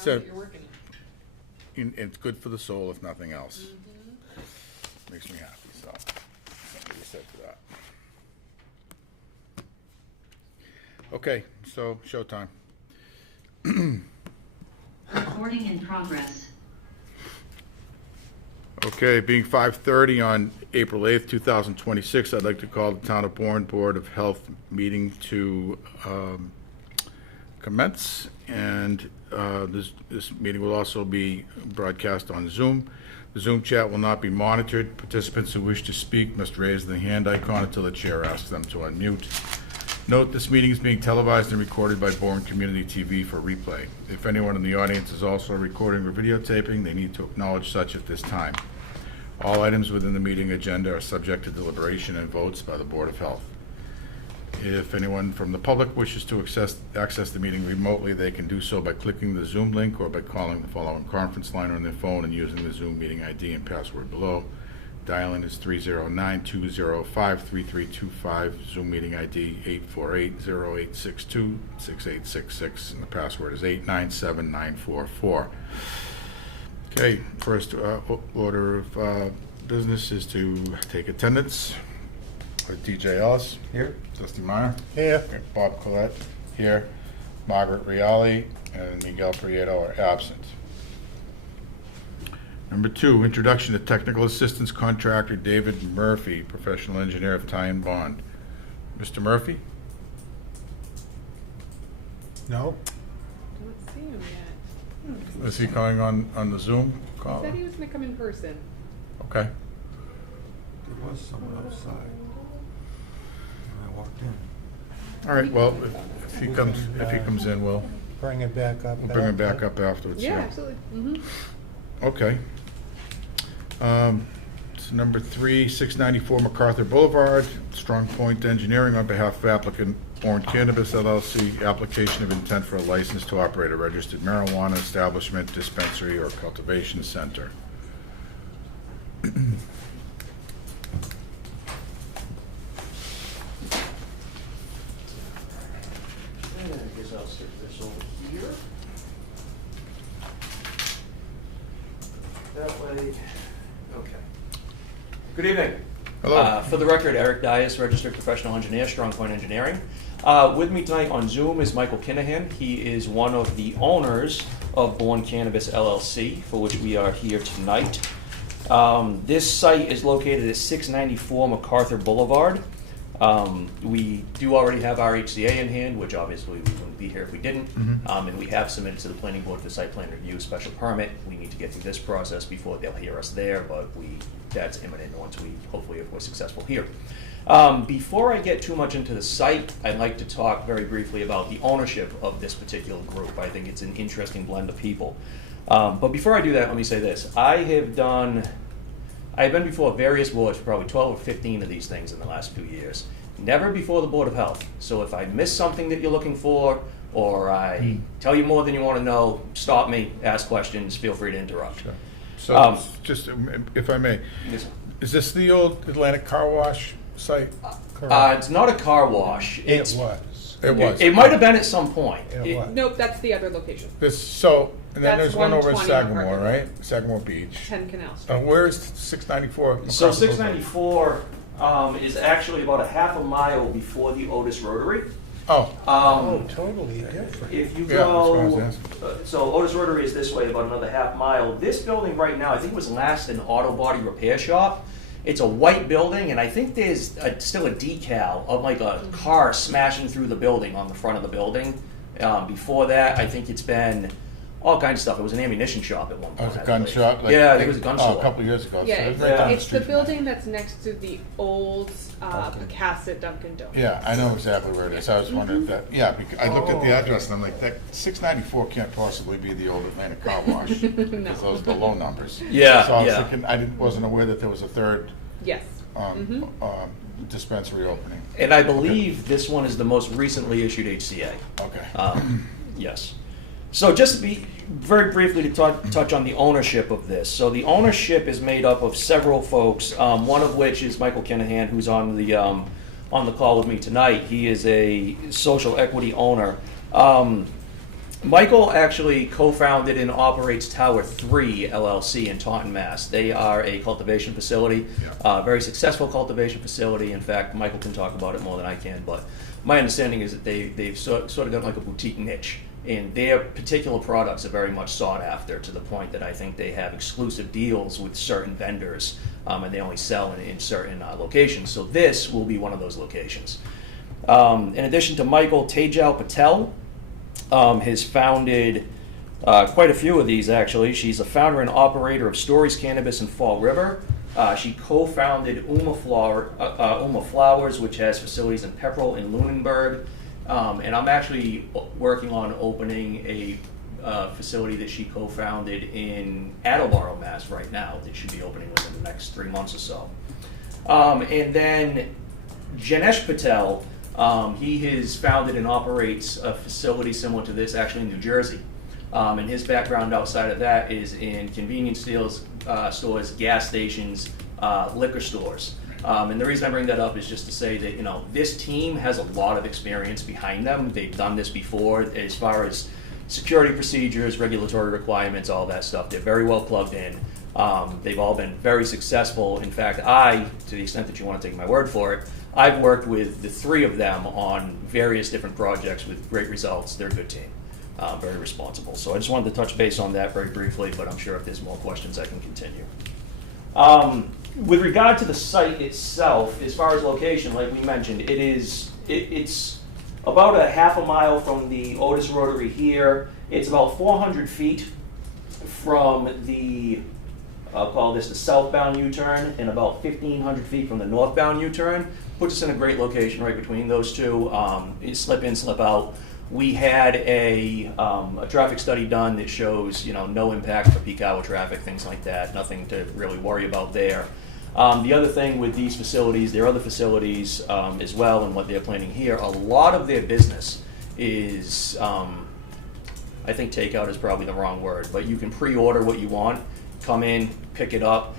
So- that you're working. It's good for the soul, if nothing else. Makes me happy, so something to be said to that. Okay, so showtime. Recording in progress. Okay, being 5:30 on April 8th, 2026, I'd like to call the Town of Bourne Board of Health meeting to commence, and this meeting will also be broadcast on Zoom. The Zoom chat will not be monitored. Participants who wish to speak must raise the hand icon until the chair asks them to unmute. Note, this meeting is being televised and recorded by Bourne Community TV for replay. If anyone in the audience is also recording or videotaping, they need to acknowledge such at this time. All items within the meeting agenda are subject to deliberation and votes by the Board of Health. If anyone from the public wishes to access the meeting remotely, they can do so by clicking the Zoom link or by calling the following conference line on their phone and using the Zoom meeting ID and password below. Dial-in is 309-205-3325, Zoom meeting ID 848-0862-6866, and the password is 897944. Okay, first order of business is to take attendance. DJ Ellis. Here. Dusty Meyer. Here. Okay, Bob Collette. Here. Margaret Riali and Miguel Prieto are absent. Number 2, introduction to technical assistance contractor David Murphy, professional engineer of Ty and Bond. Mr. Murphy? No? Don't see him yet. Is he coming on the Zoom He call? said he was gonna come in person. Okay. There was someone outside when I walked in. All right, well, if he comes in, we'll Bring it back up. bring him back up afterwards. Yeah, absolutely. Okay. So number 3, 694 MacArthur Boulevard, Strong Point Engineering on behalf of applicant Bourne Cannabis LLC, application of intent for a license to operate a registered marijuana establishment, dispensary, or cultivation center. And I guess I'll stick this over here. That way, okay. Good evening. Hello. For the record, Eric Dias, registered professional engineer, Strong Point Engineering. With me tonight on Zoom is Michael Kinahan. He is one of the owners of Bourne Cannabis LLC, for which we are here tonight. This site is located at 694 MacArthur Boulevard. We do already have our HCA in hand, which obviously we wouldn't be here if we didn't. And we have submitted to the planning board for site plan review, special permit. We need to get through this process before they'll hear us there, but that's imminent once we, hopefully, if we're successful here. Before I get too much into the site, I'd like to talk very briefly about the ownership of this particular group. I think it's an interesting blend of people. But before I do that, let me say this. I've been before various boards for probably 12 or 15 of these things in the last 2 years. Never before the Board of Health. So if I miss something that you're looking for, or I tell you more than you want to know, stop me, ask questions, feel free to interrupt. Sure. So, just if I may, Yes, sir. is this the old Atlantic Car Wash site? It's not a car wash. It was. It was. It might have been at some point. It was. Nope, that's the other location. And then That's there's one over in 120 Sagamore, MacArthur. right? Sagamore Beach. 10 Canal Street. Where's 694? So MacArthur 694 is actually about a half a mile before the Otis Rotary. Oh, Oh, totally different. If you Yeah, that's what I was go, asking. so Otis Rotary is this way, about another half mile. This building right now, I think it was last an auto body repair shop. It's a white building, and I think there's still a decal of like a car smashing through the building on the front of the building. Before that, I think it's been all kinds of stuff. It was an ammunition shop at one oh, point. it's a I gun believe. shop? Yeah, I think it was a gun Oh, store. a couple of years ago. Yeah, So it's, right down it's the street from building that's next to the old Picasset Dunkin' Donuts. there. Yeah, I know exactly where it is. I was wondering if that, yeah, because I looked at the address and I'm like, that 694 can't possibly be the old Atlantic Car Wash. No. Because those are the low numbers. Yeah, So I was yeah. thinking, wasn't aware that there was a third Yes. dispensary opening. And I believe this one is the most recently issued HCA. Okay. Yes. So just to be very briefly to touch on the ownership of this. So the ownership is made up of several folks, one of which is Michael Kinahan, who's on the call with me tonight. He is a social equity owner. Michael actually co-founded and operates Tower 3 LLC in Taunton, Mass. They are a cultivation facility, very successful cultivation facility. In fact, Michael can talk about it more than I can, but my understanding is that they've sort of got like a boutique niche, and their particular products are very much sought after, to the point that I think they have exclusive deals with certain vendors, and they only sell in certain locations. So this will be one of those locations. In addition to Michael, Tejal Patel has founded quite a few of these, actually. She's a founder and operator of Stories Cannabis in Fall River. She co-founded Uma Flowers, which has facilities in Pepperell and Lunenburg. And I'm actually working on opening a facility that she co-founded in Attleboro, Mass. right now, that should be opening within the next 3 months or so. And then Janesh Patel, he has founded and operates a facility similar to this, actually in New Jersey. And his background outside of that is in convenience stores, gas stations, liquor stores. And the reason I bring that up is just to say that, you know, this team has a lot of experience behind them. They've done this before as far as security procedures, regulatory requirements, all that stuff. They're very well plugged in. They've all been very successful. In fact, to the extent that you want to take my word for it, I've worked with the three of them on various different projects with great results. They're a good team, very responsible. So I just wanted to touch base on that very briefly, but I'm sure if there's more questions, I can continue. With regard to the site itself, as far as location, like we mentioned, it's about a half a mile from the Otis Rotary here. It's about 400 feet from the, I'll call this the southbound U-turn, and about 1,500 feet from the northbound U-turn. Puts us in a great location right between those two. You slip in, slip out. We had a traffic study done that shows, you know, no impact for peak hour traffic, things like that. Nothing to really worry about there. The other thing with these facilities, there are other facilities as well, and what they're planning here, a lot of their business is, I think takeout is probably the wrong word, but you can pre-order what you want, come in, pick it up.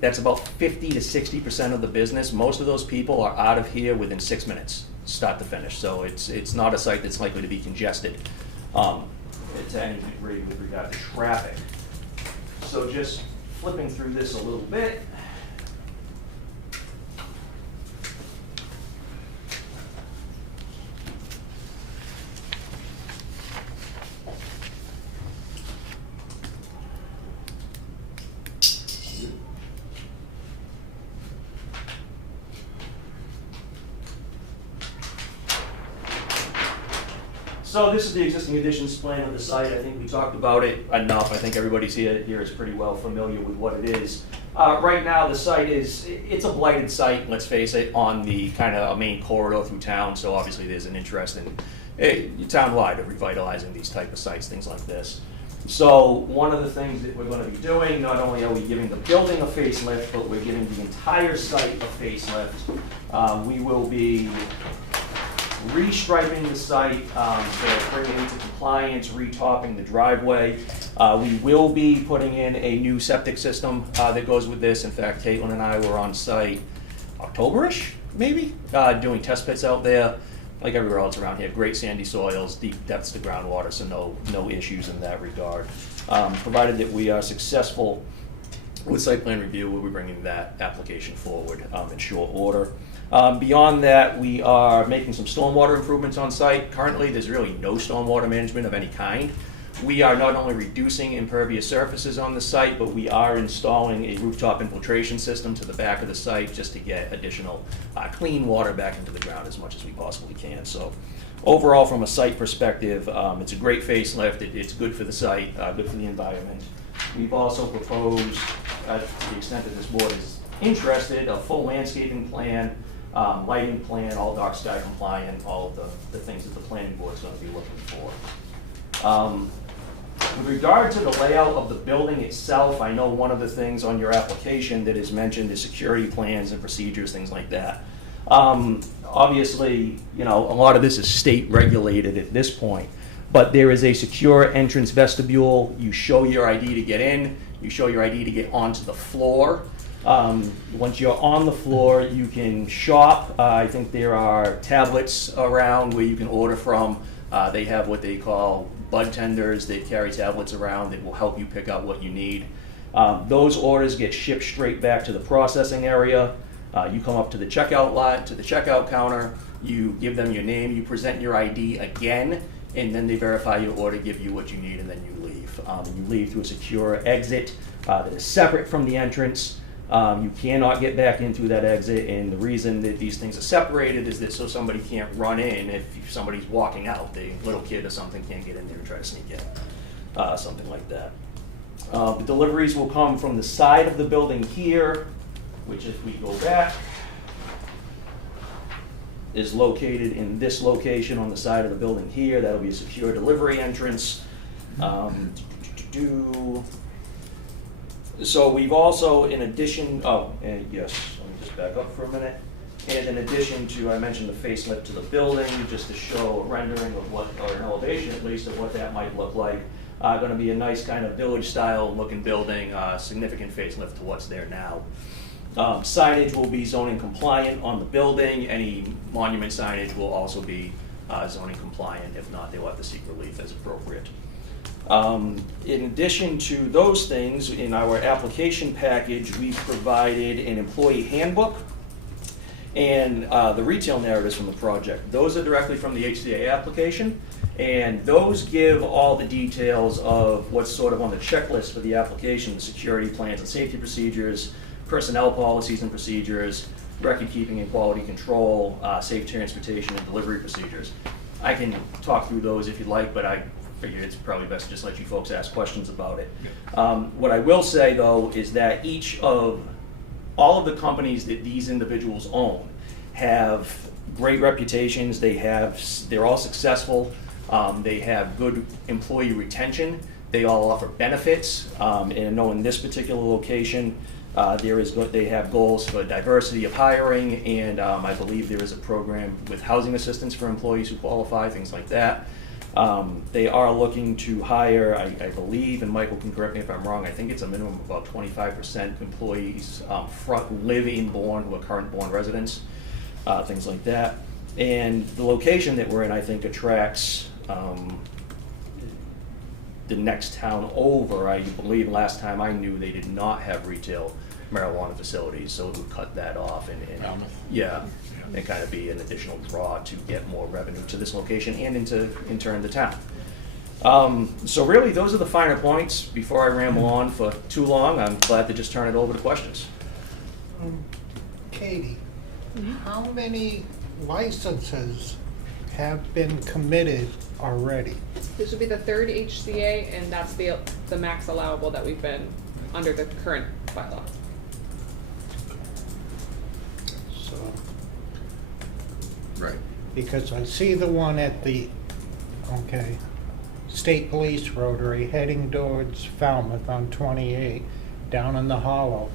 That's about 50 to 60% of the business. Most of those people are out of here within 6 minutes, start to finish. So it's not a site that's likely to be congested to any degree with regard to traffic. So just flipping through this a little bit. So this is the existing additions plan of the site. I think we talked about it enough. I think everybody here is pretty well familiar with what it is. Right now, the site it's a blighted site, let's face it, on the kind of a main corridor through town. So obviously there's an interest in town-wide of revitalizing these type of sites, things like this. So one of the things that we're going to be doing, not only are we giving the building a facelift, but we're giving the entire site a facelift. We will be restriping the site to bring it into compliance, retopping the driveway. We will be putting in a new septic system that goes with this. In fact, Caitlin and I were on site October-ish, maybe, doing test pits out there. Like everywhere else around here, great sandy soils, deep depths to groundwater, so no issues in that regard. Provided that we are successful with site plan review, we'll be bringing that application forward in short order. Beyond that, we are making some stormwater improvements on site. Currently, there's really no stormwater management of any kind. We are not only reducing impervious surfaces on the site, but we are installing a rooftop infiltration system to the back of the site just to get additional clean water back into the ground as much as we possibly can. So overall, from a site perspective, it's a great facelift. It's good for the site, good for the environment. We've also proposed, to the extent that this board is interested, a full landscaping plan, lighting plan, all dark sky compliant, all of the things that the planning board is going to be looking for. With regard to the layout of the building itself, I know one of the things on your application that is mentioned is security plans and procedures, things like that. Obviously, you know, a lot of this is state regulated at this point, but there is a secure entrance vestibule. You show your ID to get in, you show your ID to get onto the floor. Once you're on the floor, you can shop. I think there are tablets around where you can order from. They have what they call bud tenders. They carry tablets around that will help you pick out what you need. Those orders get shipped straight back to the processing area. You come up to the checkout lot, to the checkout counter, you give them your name, you present your ID again, and then they verify your order, give you what you need, and then you leave. You leave through a secure exit that is separate from the entrance. You cannot get back in through that exit, and the reason that these things are separated is that so somebody can't run in if somebody's walking out. The little kid or something can't get in there and try to sneak in, something like that. The deliveries will come from the side of the building here, which if we go back, is located in this location on the side of the building here. That'll be a secure delivery entrance. So we've also, in addition, and yes, let me just back up for a minute. And in addition to, I mentioned the facelift to the building, just to show a rendering of what, or an elevation at least, of what that might look like. Going to be a nice kind of village-style looking building, significant facelift to what's there now. Signage will be zoning compliant on the building. Any monument signage will also be zoning compliant. If not, they'll have to seek relief as appropriate. In addition to those things, in our application package, we provided an employee handbook and the retail narratives from the project. Those are directly from the HCA application, and those give all the details of what's sort of on the checklist for the application: the security plans and safety procedures, personnel policies and procedures, record keeping and quality control, safe transportation and delivery procedures. I can talk through those if you'd like, but I figure it's probably best to just let you folks ask questions about it. What I will say though is that all of the companies that these individuals own have great reputations. They're all successful. They have good employee retention. They all offer benefits. And I know in this particular location, they have goals for diversity of hiring, and I believe there is a program with housing assistance for employees who qualify, things like that. They are looking to hire, I believe, and Michael can correct me if I'm wrong, I think it's a minimum of about 25% employees live in Bourne who are current Bourne residents, things like that. And the location that we're in, I think, attracts the next town over. I believe last time I knew they did not have retail marijuana facilities, so it would cut that off and kind of be an additional draw to get more revenue to this location and in turn the town. So really, those are the finer points. Before I ramble on for too long, I'm glad to just turn it over to questions. Katie, how many licenses have been committed already? This would be the third HCA, and that's the max allowable that we've been under the current bylaw. So, Right. because I see the one at the, State Police Rotary heading towards Falmouth on 28, down in the hollow.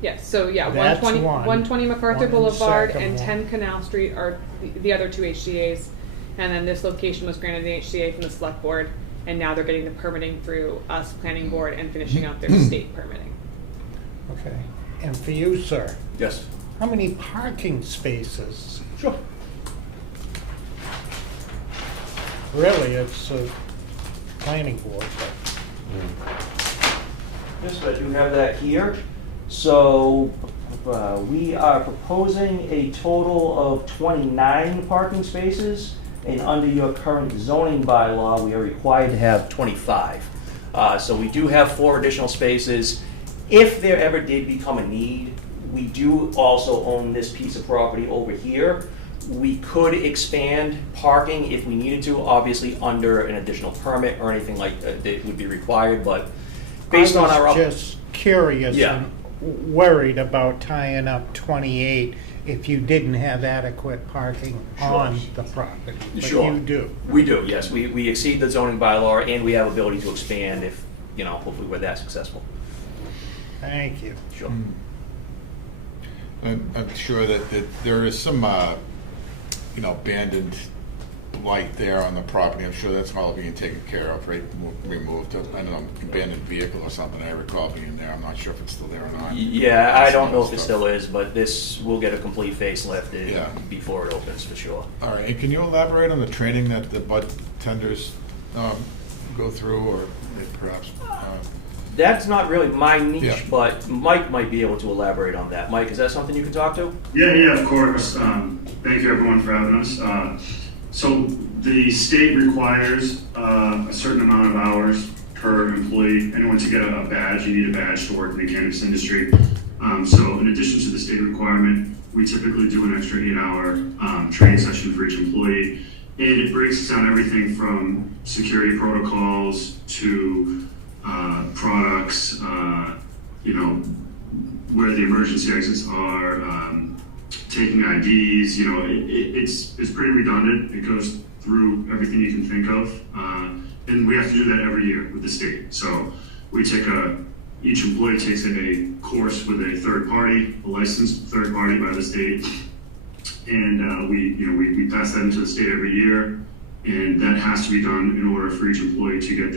Yes, so yeah, That's 120 MacArthur One in Boulevard Sycamore. and 10 Canal Street are the other two HCA's. And then this location was granted the HCA from the select board, and now they're getting the permitting through us, planning board, and finishing out their state permitting. Okay. And for you, sir, Yes. how many parking spaces? Sure. Really, it's a planning board, but Yes, I do have that here. So we are proposing a total of 29 parking spaces, and under your current zoning bylaw, we are required to have 25. So we do have 4 additional spaces. If there ever did become a need, we do also own this piece of property over here. We could expand parking if we needed to, obviously under an additional permit or anything like that would be required, but based on our... I was just curious Yeah. and worried about tying up 28 if you didn't have adequate parking on the property. But Sure. you do. We do, yes. We exceed the zoning bylaw, and we have ability to expand if, hopefully we're that successful. Thank you. Sure. I'm sure that there is some, abandoned light there on the property. I'm sure that's all being taken care of, right? Removed. I don't know, abandoned vehicle or something. I recall being there. I'm not sure if it's still there or not. Yeah, I don't know if it Stuff. still is, but this will get a complete facelift Yeah. before it opens for sure. All right, and can you elaborate on the training that the bud tenders go through, or perhaps? That's not really my niche, Yeah. but Mike might be able to elaborate on that. Mike, is that something you can talk to? Yeah, of course. Thank you everyone for having us. So the state requires a certain amount of hours per employee. Anyone to get a badge, you need a badge to work in the cannabis industry. So in addition to the state requirement, we typically do an extra 8-hour training session for each employee. And it breaks down everything from security protocols to products, where the emergency exits are, taking IDs, it's pretty redundant. It goes through everything you can think of. And we have to do that every year with the state. So each employee takes a course with a third party, a licensed third party by the state. And we pass that into the state every year. And that has to be done in order for each employee to get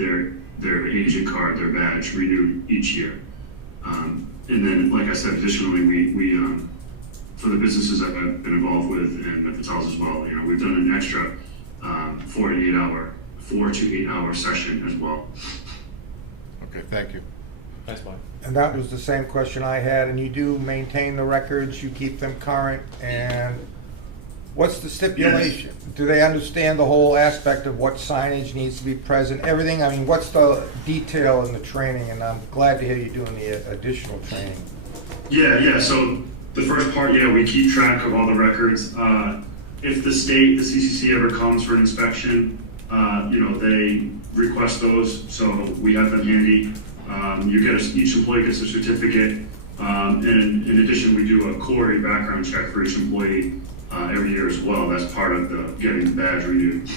their agent card, their badge renewed each year. And then, like I said, additionally, we for the businesses that I've been involved with and the hotels as well, we've done an extra 4 to 8 hour session as well. Okay, thank you. Thanks, Mike. And that was the same question I had, and you do maintain the records, you keep them current, and what's the stipulation? Do they understand the whole aspect of what signage needs to be present, everything? I mean, what's the detail in the training? And I'm glad to hear you're doing the additional training. Yeah. So the first part, we keep track of all the records. If the state, the CCC ever comes for an inspection, they request those, so we have them handy. Each employee gets a certificate, and in addition, we do a core background check for each employee every year as well. That's part of getting the badge renewed.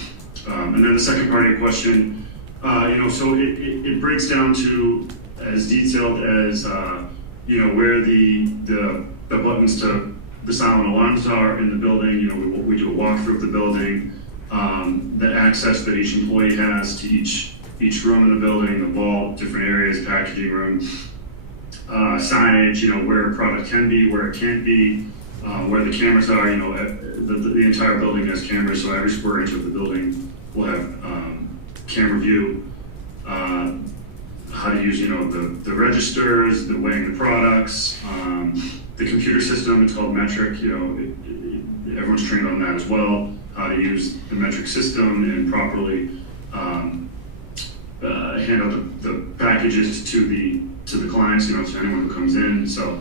And then the second part of your question, so it breaks down to as detailed as where the buttons to the silent alarms are in the building. We do a walkthrough of the building, the access that each employee has to each room in the building, the vault, different areas, packaging room, signage, where a product can be, where it can't be, where the cameras are. The entire building has cameras, so every square inch of the building will have camera view. How to use, the registers, the weighing the products, the computer system. It's called metric. Everyone's trained on that as well. How to use the metric system and properly handle the packages to the clients, to anyone who comes in. So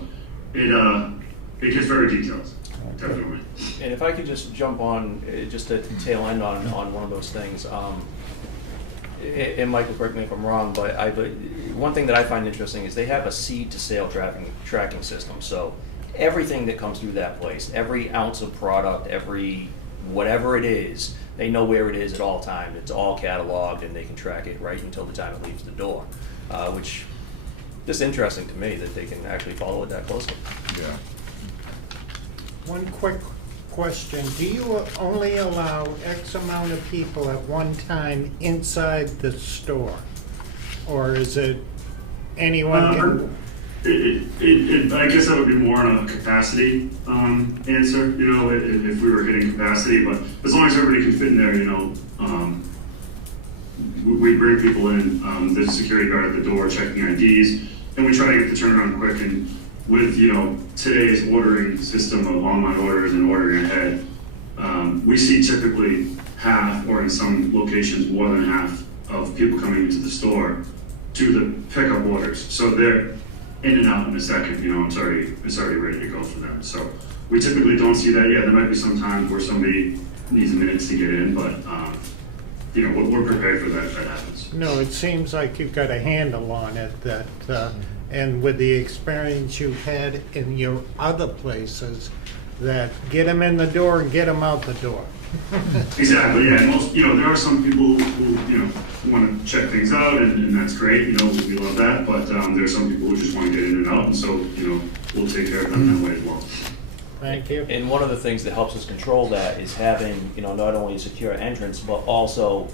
it gets very detailed, definitely. And if I could just jump on, just a tail end on one of those things, and Michael, correct me if I'm wrong, but one thing that I find interesting is they have a seed to sale tracking system. So everything that comes through that place, every ounce of product, every whatever it is, they know where it is at all times. It's all cataloged, and they can track it right until the time it leaves the door, which is interesting to me that they can actually follow it that closely. Yeah. One quick question. Do you only allow X amount of people at one time inside the store? Or is it anyone can? I guess that would be more on a capacity answer, if we were hitting capacity, but as long as everybody can fit in there, we bring people in, there's a security guard at the door checking IDs, and we try to get the turnaround quick. And with, today's ordering system of online orders and ordering ahead, we see typically half, or in some locations more than half, of people coming into the store to the pickup orders. So they're in and out in a second, it's already ready to go for them. So we typically don't see that yet. There might be some times where somebody needs minutes to get in, but we're prepared for that if that happens. No, it seems like you've got a handle on it, and with the experience you've had in your other places, that get them in the door and get them out the door. Exactly, yeah. Most, there are some people who want to check things out, and that's great. We love that. But there are some people who just want to get in and out, and so we'll take care of them that way as well. Thank you. And one of the things that helps us control that is having, not only a secure entrance, but also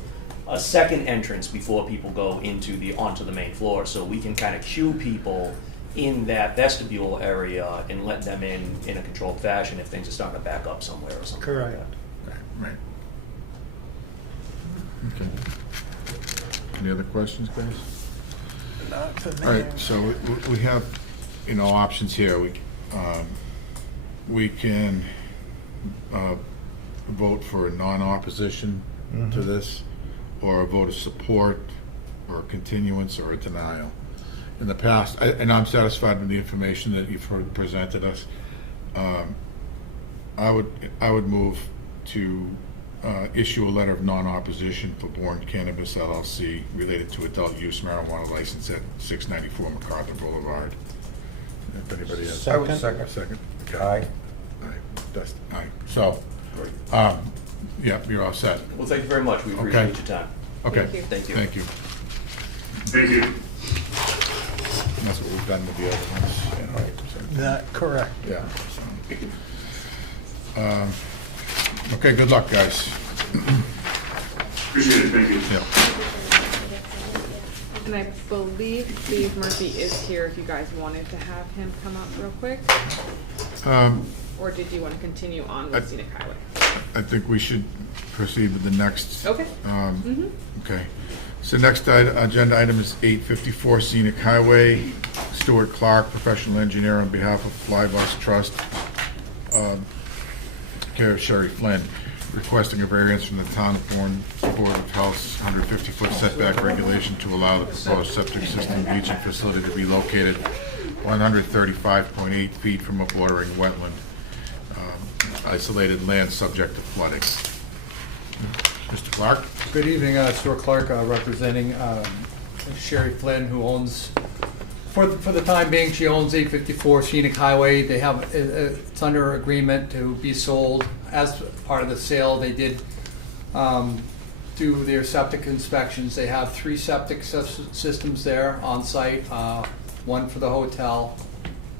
a second entrance before people go onto the main floor. So we can kind of queue people in that vestibule area and let them in a controlled fashion if things are starting to back up somewhere or something Correct. like that. Right. Okay. Any other questions, guys? Not for me. All right, so we have, options here. We can vote for a non-opposition to this, or a vote of support, or a continuance, or a denial. In the past, and I'm satisfied with the information that you've heard presented us, I would move to issue a letter of non-opposition for Bourne Cannabis LLC related to adult use marijuana license at 694 MacArthur Boulevard. If anybody has. I would second. Second. Okay. Aye. Aye. So, yeah, you're all set. Well, thank you very much. We Okay. appreciate your time. Okay. Thank you. Thank you. Thank you. Thank you. And that's what we've done with the other ones. So, Not correct. yeah. So, okay, good luck, guys. Appreciate it, thank you. Yeah. And I believe Dave Murphy is here if you guys wanted to have him come up real quick. Or did you want to continue on with Scenic Highway? I think we should proceed with the next. Okay. Okay. So next agenda item is 854 Scenic Highway. Stuart Clark, professional engineer on behalf of Flybus Trust, care of Sherry Flynn, requesting a variance from the town of Bourne Board of Health's 150-foot setback regulation to allow the proposed septic system leaching facility to be located 135.8 feet from a bordering wetland, isolated land subject to flooding. Mr. Clark? Good evening, Stuart Clark, representing Sherry Flynn, who owns, for the time being, she owns 854 Scenic Highway. They have, it's under agreement to be sold. As part of the sale, they did do their septic inspections. They have 3 septic systems there on site, one for the hotel,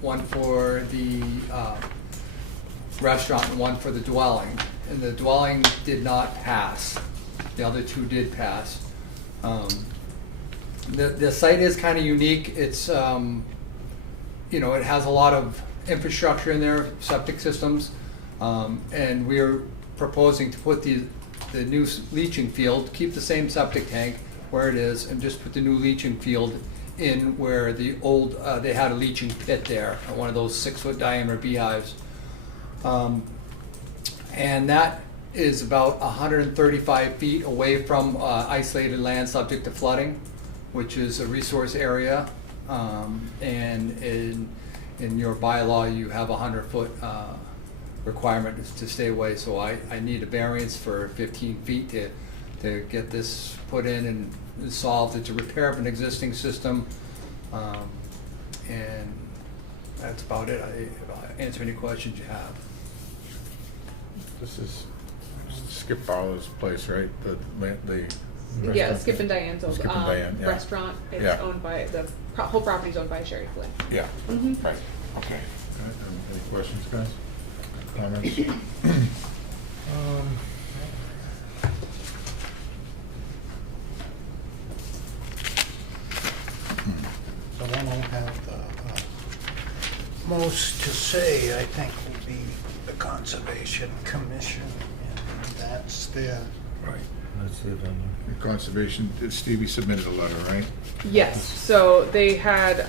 one for the restaurant, and one for the dwelling. And the dwelling did not pass. The other 2 did pass. The site is kind of unique. It's, it has a lot of infrastructure in there, septic systems, and we're proposing to put the new leaching field, keep the same septic tank where it is, and just put the new leaching field in where the old, they had a leaching pit there, one of those 6-foot diameter beehives. And that is about 135 feet away from isolated land subject to flooding, which is a resource area. And in your bylaw, you have a 100-foot requirement to stay away. So I need a variance for 15 feet to get this put in and solved. It's a repair of an existing system. And that's about it. I'll answer any questions you have. This is Skip Barlow's place, right? The Yeah, restaurant? Skip and Diane's old Skip and Diane, yeah. restaurant. It's Yeah. owned by, whole property's owned by Sherry Flynn. Yeah, Mhm. right, okay. Any questions, guys? Comments? The one who have the most to say, I think, will be the Conservation Commission, and that's their. Right. Conservation, Stevie submitted a letter, right? Yes, so they had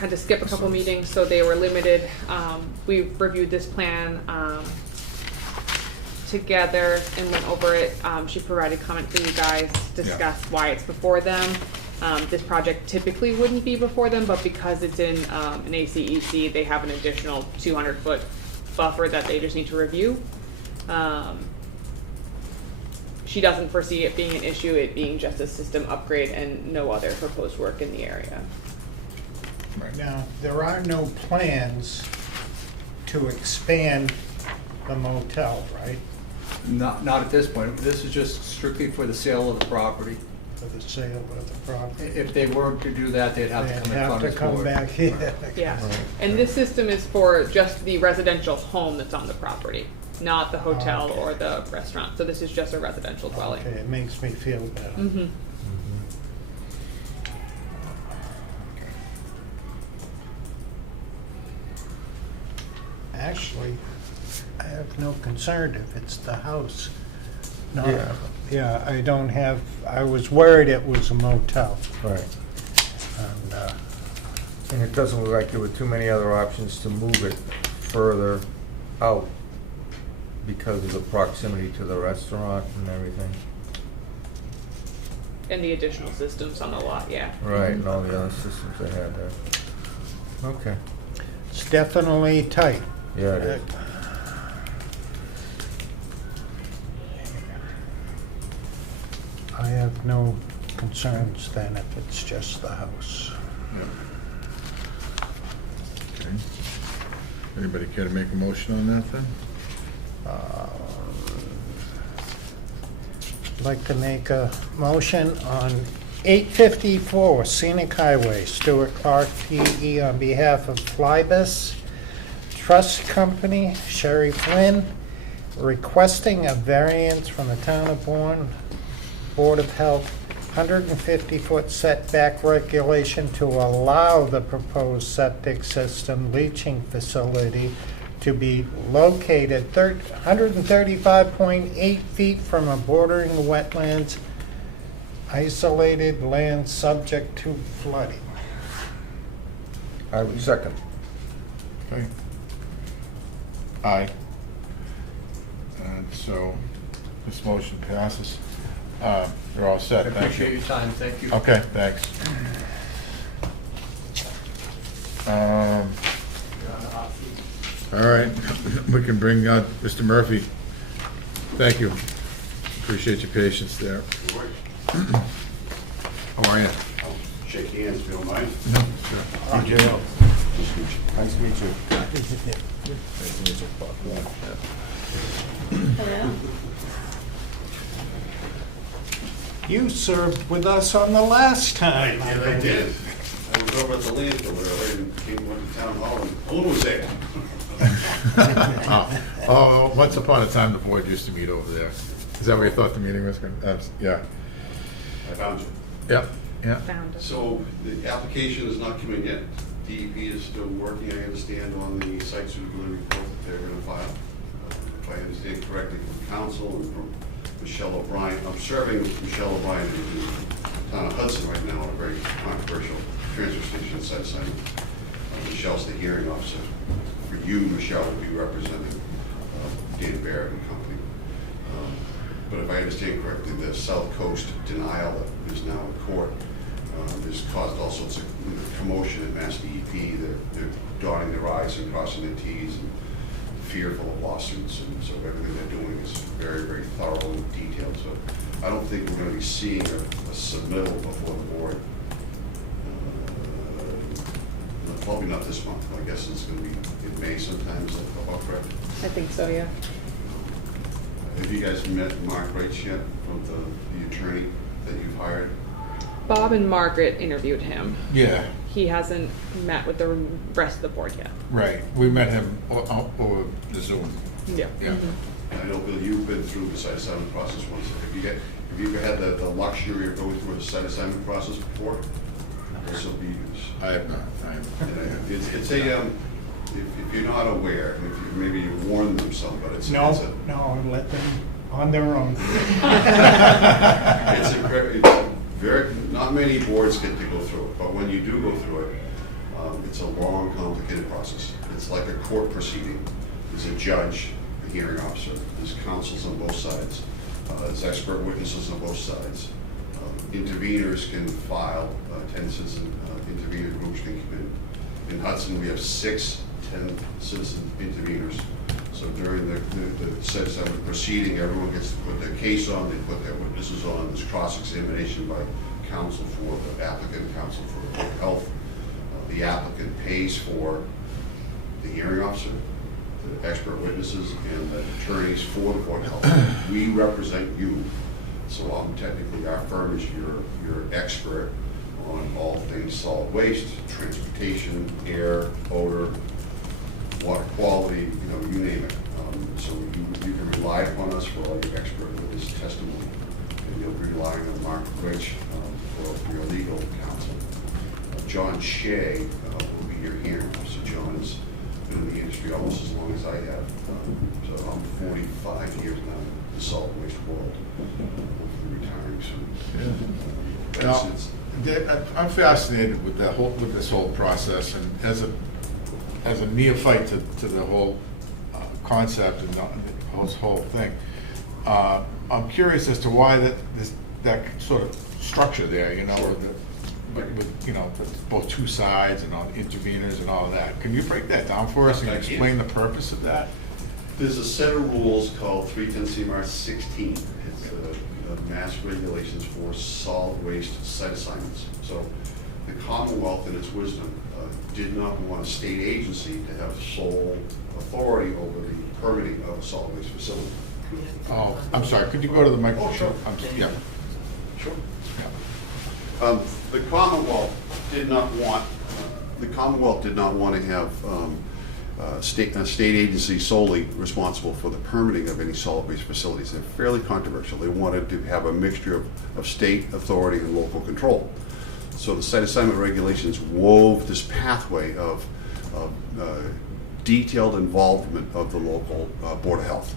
to skip a couple meetings, so they were limited. We reviewed this plan together and went over it. She provided comment for you guys, discussed why it's before them. This project typically wouldn't be before them, but because it's in an ACEC, they have an additional 200-foot buffer that they just need to review. She doesn't foresee it being an issue, it being just a system upgrade and no other proposed work in the area. Right. Now, there are no plans to expand the motel, right? Not at this point. This is just strictly for the sale of the property. for the sale of the property. If they were to do that, they'd have to They'd come in have front to of this come board. back here. Yeah, and this system is for just the residential home that's on the property, not the hotel or the restaurant. So this is just a residential dwelling. Okay, it makes me feel better. Mm-hmm. Actually, I have no concern if it's the house. No, Yeah. yeah, I don't have, I was worried it was a motel. Right. And, And it doesn't look like there were too many other options to move it further out because of the proximity to the restaurant and everything. And the additional systems on the lot, yeah. Right, and all the other systems they had there. Okay. It's definitely tight. Yeah, it is. I have no concerns then if it's just the house. Okay. Anybody care to make a motion on that then? I'd like to make a motion on 854 Scenic Highway, Stuart Clark, PE, on behalf of Flybus Trust Company, Sherry Flynn, requesting a variance from the Town of Bourne Board of Health 150-foot setback regulation to allow the proposed septic system leaching facility to be located 135.8 feet from a bordering wetlands, isolated land subject to flooding. I would second. Okay. Aye. And so this motion passes. You're all I set, thank appreciate you. your time, thank you. Okay, thanks. All right, we can bring Mr. Murphy. Thank you. Appreciate your patience there. How are you? Shake hands if you don't mind. Nice to meet you. You served with us on the last time. I did. I was over at the landfill earlier and went to town hall and Owen was there. Oh, once upon a time, the board used to meet over there. Is that where you thought the meeting was going to, yeah. I found you. Yep, yeah. Found it. So the application is not come in yet. DEP is still working, I understand, on the site suitability report that they're going to file. If I understand correctly from council and from Michelle O'Brien, I'm serving Michelle O'Brien in the town of Hudson right now on a very controversial transfer station site assignment. Michelle's the hearing officer. For you, Michelle will be representing Dan Barrett and company. But if I understand correctly, the South Coast denial that is now in court has caused all sorts of commotion at Mass DEP. They're dotting their i's and crossing their t's and fearful of lawsuits. And so everything they're doing is very, very thorough and detailed. So I don't think we're going to be seeing a submittal before the board. Probably not this month. I guess it's going to be in May sometime. Is that about correct? I think so, yeah. Have you guys met Mark Reitz yet, from the attorney that you've hired? Bob and Margaret interviewed him. Yeah, He hasn't met with the rest of the board yet. right. We met him over the Zoom. Yeah. Yeah. I know, Bill, you've been through the site assignment process once. Have you ever had the luxury of going through a site assignment process before? This will be, I have not. it's a, if you're not aware, if you, maybe you warn them some, but it's No, it's a let them on their own. it's a very, not many boards get to go through it, but when you do go through it, it's a long, complicated process. It's like a court proceeding. There's a judge, a hearing officer, there's counsels on both sides, there's expert witnesses on both sides. Interveners can file, 10 citizen intervener groups can come in. In Hudson, we have 6 10-citizen interveners. So during the set assignment proceeding, everyone gets to put their case on, they put their witnesses on, there's cross-examination by counsel for the applicant, counsel for the Board of Health. The applicant pays for the hearing officer, the expert witnesses, and the attorneys for the Board of Health. We represent you So technically, our firm is your expert on all things solid waste, transportation, air, odor, water quality, you name it. So you can rely upon us for all your expert witness testimony, and you'll be relying on Mark Rich for your legal counsel. John Shea will be your hearing officer. John has been in the industry almost as long as I have. So I'm 45 years now in the solid waste world. Hopefully retiring soon. But Now, it's- I'm fascinated with this whole process, and as a neophyte to the whole concept and this whole thing, I'm curious as to why that sort of structure there, with both two sides and all the interveners and all of that. Can you break that down for us and I can. explain the purpose of that? There's a set of rules called 310 CMR 16. It's mass regulations for solid waste site assignments. So the Commonwealth, in its wisdom, did not want a state agency to have sole authority over the permitting of a solid waste facility. Oh, I'm sorry, could you go to the microphone? Oh, sure. Yeah. Sure. Yeah. The Commonwealth did not want to have a state agency solely responsible for the permitting of any solid waste facilities. They're fairly controversial. They wanted to have a mixture of state authority and local control. So the site assignment regulations wove this pathway of detailed involvement of the local Board of Health.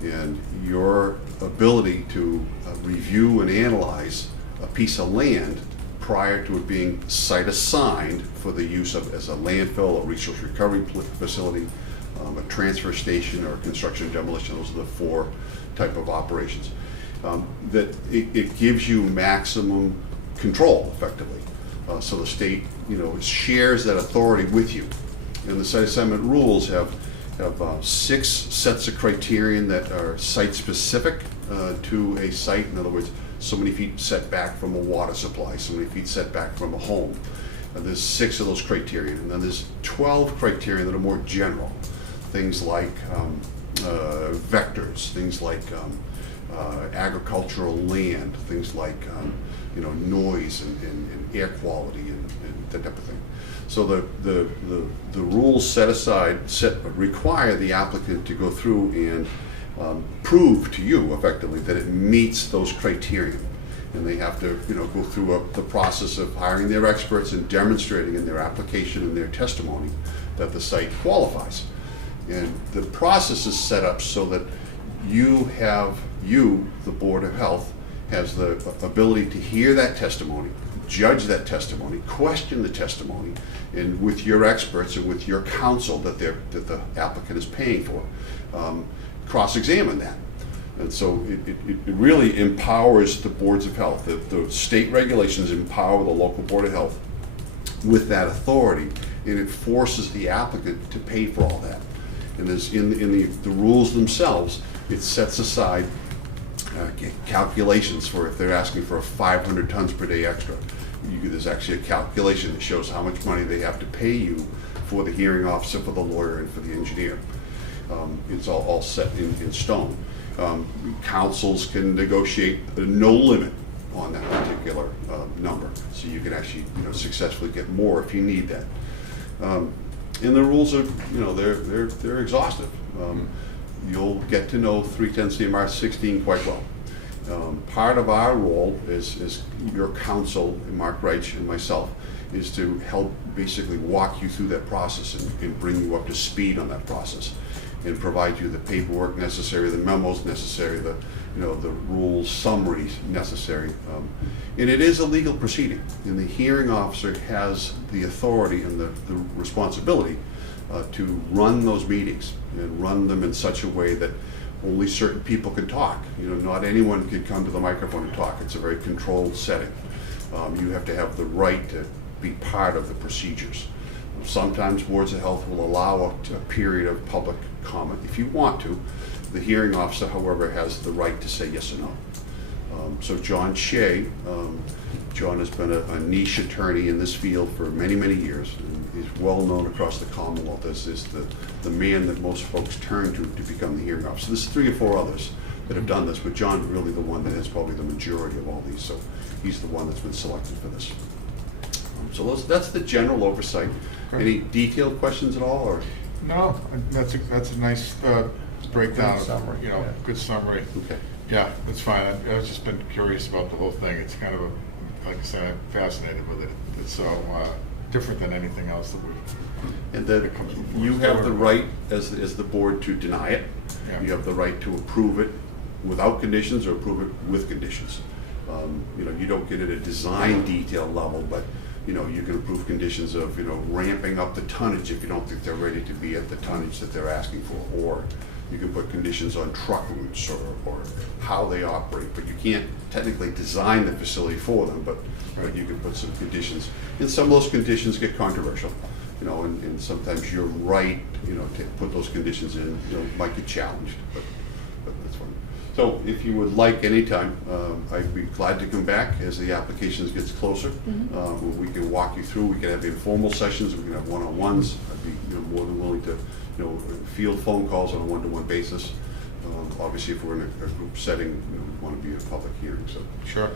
And your ability to review and analyze a piece of land prior to it being site assigned for the use of as a landfill, a resource recovery facility, a transfer station, or construction and demolition. Those are the four type of operations. That it gives you maximum control, effectively. So the state, shares that authority with you. And the site assignment rules have 6 sets of criterion that are site-specific to a site. In other words, so many feet setback from a water supply, so many feet setback from a home. And there's 6 of those criteria. And then there's 12 criteria that are more general. Things like vectors, things like agricultural land, things like noise and air quality and that type of thing. So the rules require the applicant to go through and prove to you effectively that it meets those criteria. And they have to go through the process of hiring their experts and demonstrating in their application and their testimony that the site qualifies. And the process is set up so that the Board of Health, has the ability to hear that testimony, judge that testimony, question the testimony, and with your experts and with your counsel that the applicant is paying for, cross-examine that. And so it really empowers the boards of health. The state regulations empower the local Board of Health with that authority, and it forces the applicant to pay for all that. And as in the rules themselves, it sets aside calculations for if they're asking for a 500 tons per day extra. There's actually a calculation that shows how much money they have to pay you for the hearing officer, for the lawyer, and for the engineer. It's all set in stone. Councils can negotiate no limit on that particular number, so you can actually successfully get more if you need that. And the rules are they're exhaustive. You'll get to know 310 CMR 16 quite well. Part of our role is your counsel, Mark Reich and myself, is to help basically walk you through that process and bring you up to speed on that process, and provide you the paperwork necessary, the memos necessary, the rules summaries necessary. And it is a legal proceeding, and the hearing officer has the authority and the responsibility to run those meetings and run them in such a way that only certain people can talk. Not anyone can come to the microphone and talk. It's a very controlled setting. You have to have the right to be part of the procedures. Sometimes boards of health will allow a period of public comment if you want to. The hearing officer, however, has the right to say yes or no. So John Shea, John has been a niche attorney in this field for many, many years. And he's well known across the Commonwealth as the man that most folks turn to become the hearing officer. There's 3 or 4 others that have done this, but John's really the one that has probably the majority of all these, so he's the one that's been selected for this. So that's the general oversight. Any detailed questions at all, or? No, that's a nice breakdown, Good summary, you know, yeah. good summary. Okay. Yeah, that's fine. I've just been curious about the whole thing. It's kind of, like I said, I'm fascinated with it. It's so different than anything else that we've. And that that comes before you us. have the right, as the board, to deny it. Yeah. You have the right to approve it without conditions or approve it with conditions. You know, you don't get at a design detail level, but, you know, you can approve conditions of, you know, ramping up the tonnage if you don't think they're ready to be at the tonnage that they're asking for. Or you can put conditions on truck routes or how they operate, but you can't technically design the facility for them, but you can put some conditions. And some of those conditions get controversial, you know, and sometimes you're right, you know, to put those conditions in, you know, might get challenged, but that's fine. So if you would like anytime, I'd be glad to come back as the applications gets closer. We can walk you through, we can have informal sessions, we can have one-on-ones. I'd be, you know, more than willing to, you know, field phone calls on a one-to-one basis. Obviously, if we're in a group setting, you know, we want to be a public hearing, so. Sure.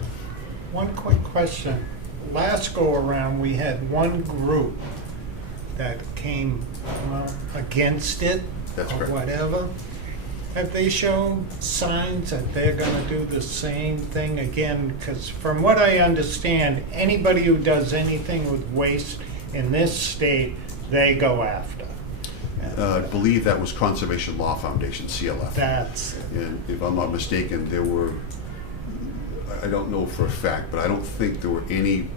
One quick question. Last go-around, we had one group that came against it That's or correct. whatever. Have they shown signs that they're gonna do the same thing again? Because from what I understand, anybody who does anything with waste in this state, they go after. I believe that was Conservation Law Foundation, CLF. That's, And if I'm not mistaken, there were, I don't know for a fact, but I don't think there were any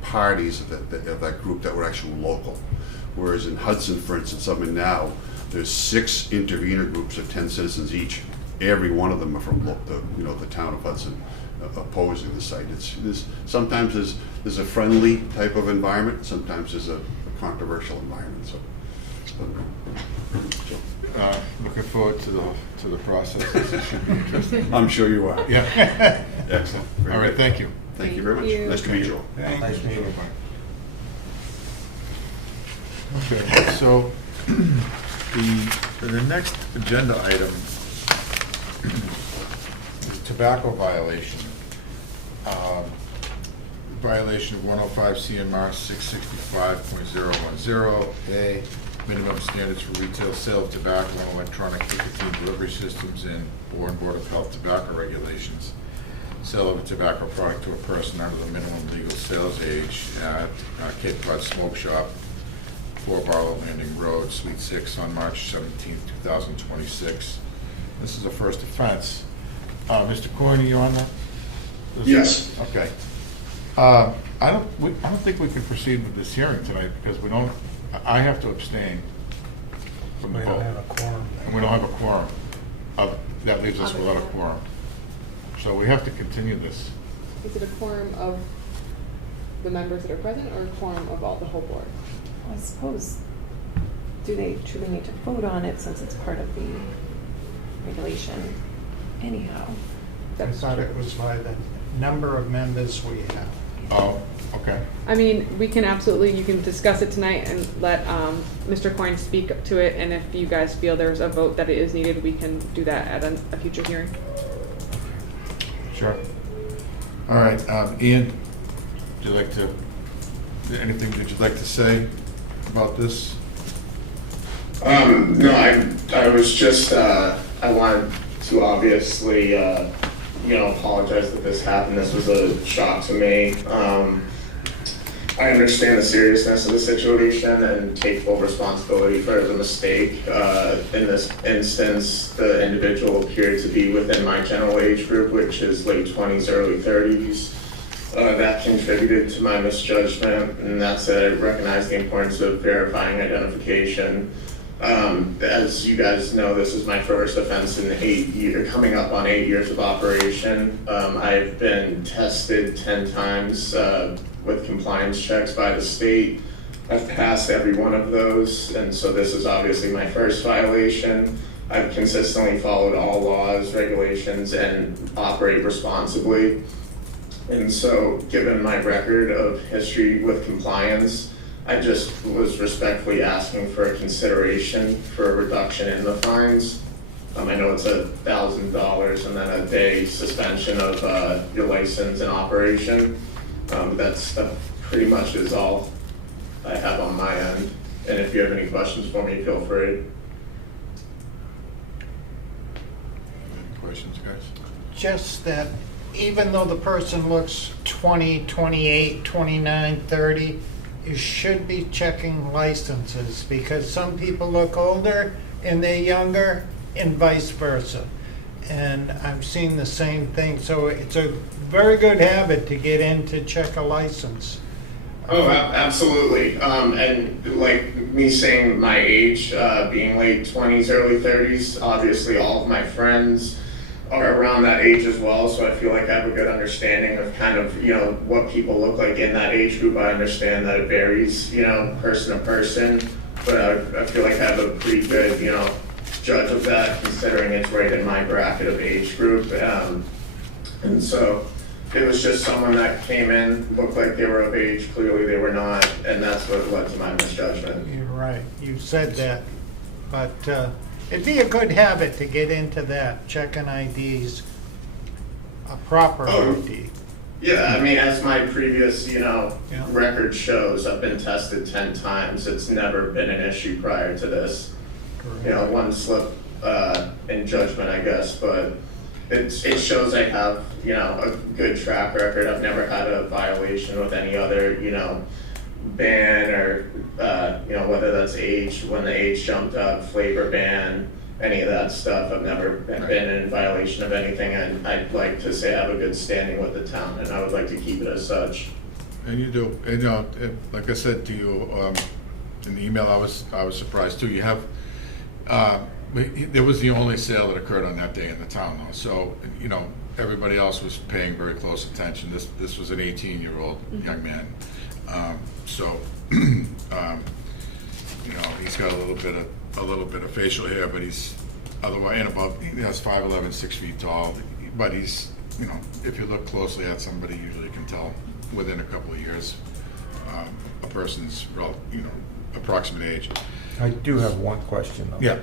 parties of that group that were actually local. Whereas in Hudson, for instance, I'm in now, there's 6 intervenor groups of 10 citizens each. Every one of them are from the town of Hudson opposing the site. Sometimes there's a friendly type of environment, sometimes there's a controversial environment. So Looking forward to the process. This should be interesting. I'm sure you are. Yeah. Excellent. Very All right, good. thank you. Thank you very much. Thank you. Nice to meet you all. Nice meeting you. Okay, so the next agenda item is tobacco violation. Violation of 105 CMR 665.010, minimum standards for retail sale of tobacco and electronic nicotine delivery systems and Bourne Board of Health tobacco regulations. Sale of a tobacco product to a person under the minimum legal sales age at Cape Cod Smoke Shop, 4 Barlow Landing Road, Suite 6, on March 17th, 2026. This is a first offense. Mr. Coyne, are you on that? Yes. Okay. I don't think we can proceed with this hearing tonight because I have to abstain from the we vote. don't have a quorum. And we don't have a quorum. That leaves us without a quorum. So we have to continue this. Is it a quorum of the members that are present or a quorum of the whole board? I suppose, do they truly need to vote on it since it's part of the regulation anyhow? I thought it was by the number of members we have. Oh, okay. I mean, you can discuss it tonight and let Mr. Coyne speak to it, and if you guys feel there's a vote that it is needed, we can do that at a future hearing. Sure. All right, Ian, anything that you'd like to say about this? No, I was just, I wanted to obviously, apologize that this happened. This was a shock to me. I understand the seriousness of the situation and take full responsibility for the mistake. In this instance, the individual appeared to be within my general age group, which is late 20s, early 30s. That contributed to my misjudgment, and that's I recognize the importance of verifying identification. As you guys know, this is my first offense in 8 years, coming up on 8 years of operation. I've been tested 10 times with compliance checks by the state. I've passed every one of those, and so this is obviously my first violation. I've consistently followed all laws, regulations, and operate responsibly. And so, given my record of history with compliance, I just was respectfully asking for a consideration for a reduction in the fines. I know it's $1,000 and then a day suspension of your license and operation. That pretty much is all I have on my end. And if you have any questions for me, feel free. Any questions, guys? Just that even though the person looks 20, 28, 29, 30, you should be checking licenses because some people look older and they're younger and vice versa. And I'm seeing the same thing. So it's a very good habit to get in to check a license. Oh, absolutely. And like me saying my age, being late 20s, early 30s, obviously all of my friends are around that age as well, so I feel like I have a good understanding of kind of, you know, what people look like in that age group. I understand that it varies, you know, person to person, but I feel like I have a pretty good, you know, judge of that considering it's right in my bracket of age group. And so it was just someone that came in, looked like they were of age, clearly they were not, and that's what led to my misjudgment. You're right, you said that. But it'd be a good habit to get into that, checking IDs, a proper ID. Yeah, I mean, as my previous, you know, Yeah. record shows, I've been tested 10 times. It's never been an issue prior to this. You know, one slip in judgment, I guess, but it shows I have, you know, a good track record. I've never had a violation with any other, you know, ban or, you know, whether that's age, when the age jumped up, flavor ban, any of that stuff. I've never been in violation of anything, and I'd like to say I have a good standing with the town, and I would like to keep it as such. And you do, and, you know, like I said to you in the email, I was surprised too. You have, there was the only sale that occurred on that day in the town, though. So, you know, everybody else was paying very close attention. This was an 18-year-old young man. So, you know, he's got a little bit of facial hair, but he's otherwise and above. He has 5'11", 6 feet tall. But he's, you know, if you look closely at somebody, you usually can tell within a couple of years a person's, you know, approximate age. I do have one question though. Yeah.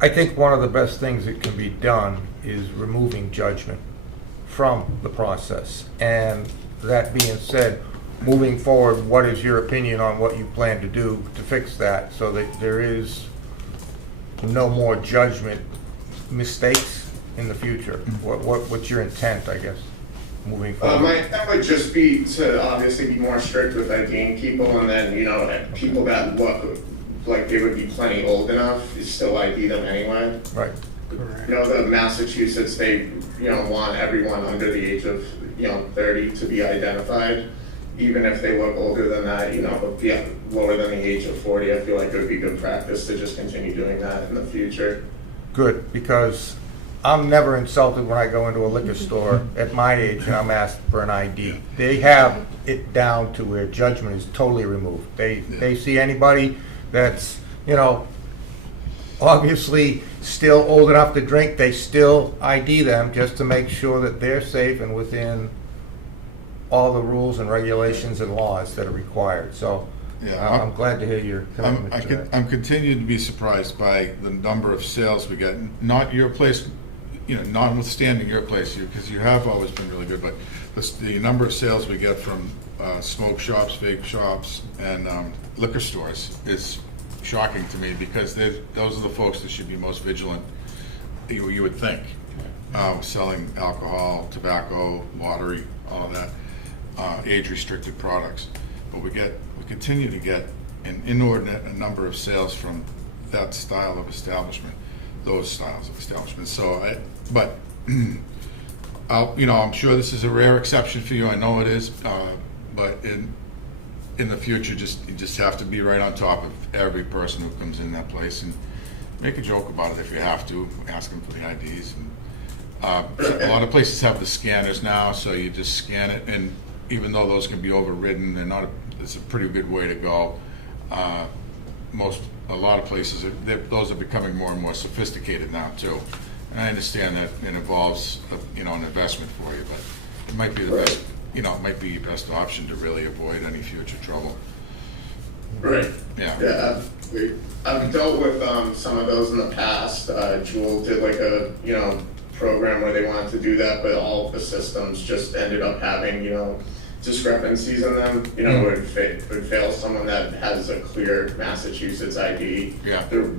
I think one of the best things that can be done is removing judgment from the process. And that being said, moving forward, what is your opinion on what you plan to do to fix that so that there is no more judgment mistakes in the future? What's your intent, I guess, moving forward? My intent would just be to obviously be more strict with IDing people, and then, you know, people that look like they would be plenty old enough, you still ID them anyway. Right. Correct. You know, the Massachusetts, they, you know, want everyone under the age of, you know, 30 to be identified. Even if they look older than that, you know, but yeah, lower than the age of 40, I feel like it would be good practice to just continue doing that in the future. Good, because I'm never insulted when I go into a liquor store at my age and I'm asked for an ID. They have it down to where judgment is totally removed. They see anybody that's, you know, obviously still old enough to drink, they still ID them just to make sure that they're safe and within all the rules and regulations and laws that are required. So Yeah, I'm glad to hear your commitment to that. I'm continuing to be surprised by the number of sales we get. Not your place, you know, notwithstanding your place, because you have always been really good, but the number of sales we get from smoke shops, vape shops, and liquor stores is shocking to me, because those are the folks that should be most vigilant, you would think, selling alcohol, tobacco, lottery, all of that, age-restricted products. But we continue to get an inordinate number of sales from that style of establishment, those styles of establishments. So, but I'm sure this is a rare exception for you. I know it is, but in the future, you just have to be right on top of every person who comes in that place and make a joke about it if you have to. Ask them for the IDs. And a lot of places have the scanners now, so you just scan it, and even though those can be overridden, it's a pretty good way to go. A lot of places, those are becoming more and more sophisticated now too. And I understand that it involves, an investment for you, but it might be the best, it might be your best option to really avoid any future trouble. Right. Yeah. Yeah, I've dealt with some of those in the past. Jewel did like a, program where they wanted to do that, but all of the systems just ended up having, discrepancies in them. Would fail someone that has a clear Massachusetts ID. Yeah. They're,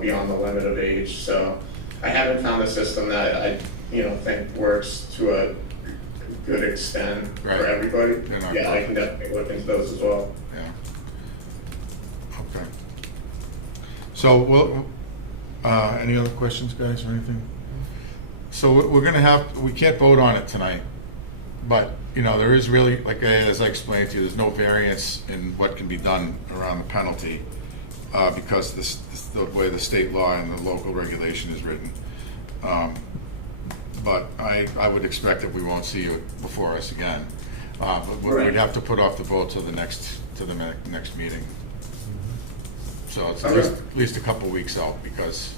beyond the limit of age. So I haven't found a system that I, think works to a good extent Right. for everybody. They're not Yeah, I perfect. can definitely look into those as well. Yeah. Okay. So, any other questions, guys, or anything? So we're gonna we can't vote on it tonight, but, there is really, as I explained to you, there's no variance in what can be done around the penalty, because the way the state law and the local regulation is written. But I would expect that we won't see you before us again. But Right. we'd have to put off the vote to the next meeting. So it's Okay. at least a couple weeks out, because,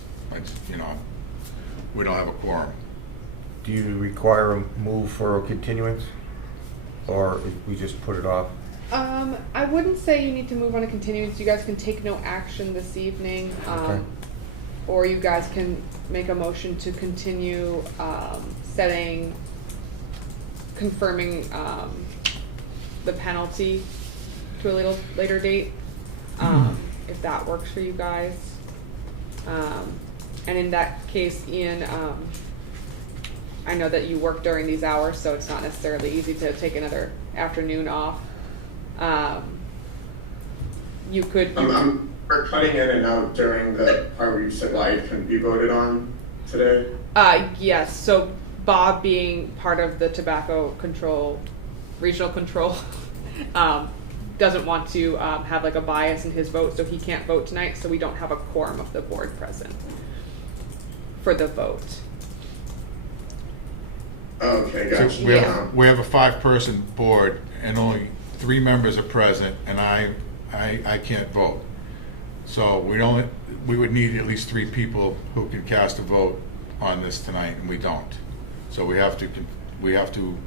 we don't have a quorum. Do you require a move for a continuance? Or if we just put it off? I wouldn't say you need to move on a continuance. You guys can take no action this evening. Okay. Or you guys can make a motion to continue, confirming, the penalty to a little later date, if that works for you guys. And in that case, Ian, I know that you work during these hours, so it's not necessarily easy to take another afternoon off. You could. We're cutting in and out during the part where you said why it couldn't be voted on today. Yes, so Bob being part of the tobacco control, regional control, doesn't want to have like a bias in his vote, so he can't vote tonight, so we don't have a quorum of the board present for the vote. Okay, So gotcha. we have a 5-person board, and only 3 members are present, and I can't vote. So we would need at least 3 people who can cast a vote on this tonight, and we don't. So we have to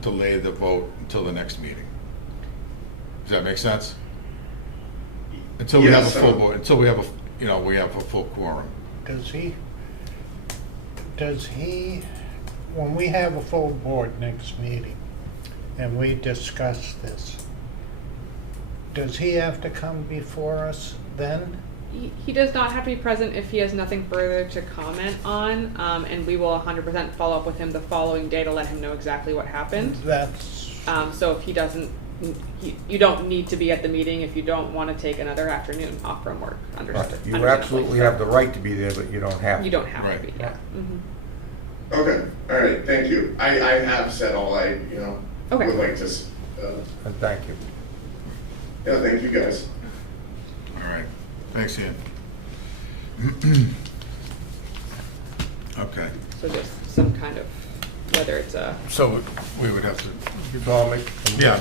delay the vote until the next meeting. Does that make sense? Until we have a Yes, full board, until we have a full quorum. Does he, when we have a full board next meeting and we discuss this, does he have to come before us then? He does not have to be present if he has nothing further to comment on, and we will 100% follow up with him the following day to let him know exactly what happened. That's, So if he doesn't, you don't need to be at the meeting if you don't want to take another afternoon off from work. Understood. You Understandably absolutely so. have the right to be there, but you don't have to. You don't have Right. to be. Yeah. Okay, all right, thank you. I have said all I, Okay. would like to, And thank you. yeah, thank you guys. All right, thanks, Ian. Okay, So just some kind of, whether it's a, so we would have to, So I'll make a yeah,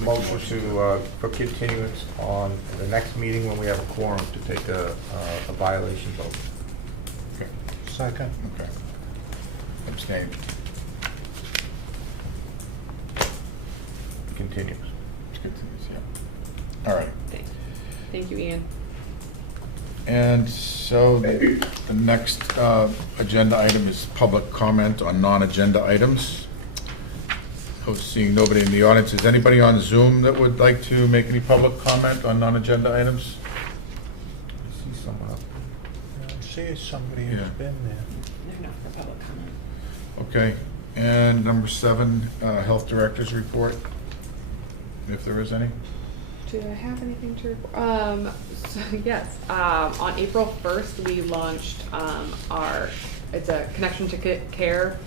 motion to, for continuance on the next meeting when we have a quorum to take a violation vote. Okay, second. okay. Abstain. Continues. All right. thank you, Ian. And so Thank you. the next agenda item is public comment on non-agenda items. Seeing nobody in the audience, is anybody on Zoom that would like to make any public comment on non-agenda items? I see someone up. I see somebody who's Yeah. been there. They're not for public comment. Okay, and number 7, Health Director's Report, if there is any. Do I have anything to report? So yes, on April 1st, we launched it's a connection to care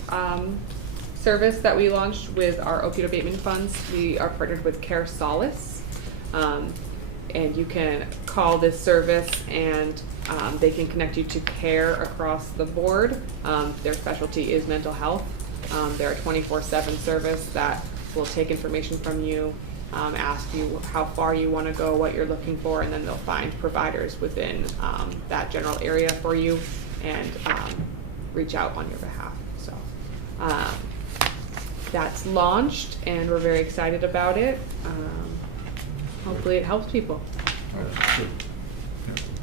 service that we launched with our opioid abatement funds. We are partnered with Care Solace, and you can call this service and they can connect you to care across the board. Their specialty is mental health. They're a 24/7 service that will take information from you, ask you how far you want to go, what you're looking for, and then they'll find providers within that general area for you and reach out on your behalf. So that's launched, and we're very excited about it. hopefully it helps people.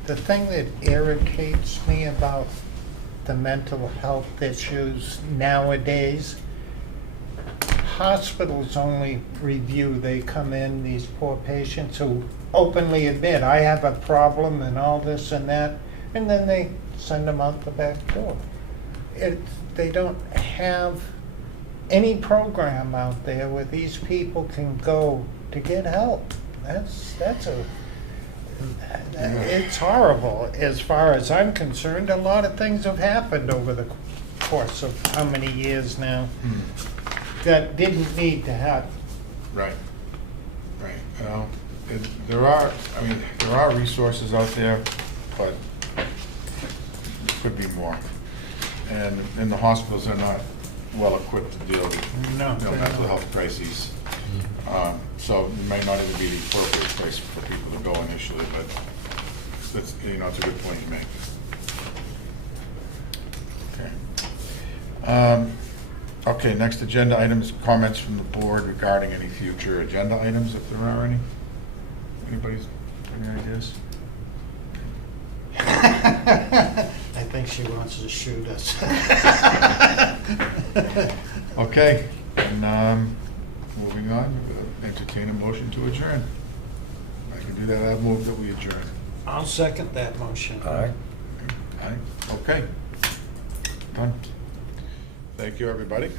The thing that irritates me about the mental health issues nowadays, hospitals only review, they come in, these poor patients who openly admit, I have a problem and all this and that, and then they send them out the back door. They don't have any program out there where these people can go to get help. It's horrible. As far as I'm concerned, a lot of things have happened over the course of how many years now that didn't need to happen. Right. Well, there are resources out there, but there could be more. And the hospitals are not well equipped to deal with mental health crises. So it might not even be the appropriate place for people to go initially, but that's, it's a good point you make. Okay. Okay, next agenda items, comments from the board regarding any future agenda items, if there are any. Anybody's, any ideas? I think she wants to shoot us. Okay, and moving on, entertain a motion to adjourn. I can do that, I move that we adjourn. I'll second that motion. Aye. Okay, done. Thank you, everybody.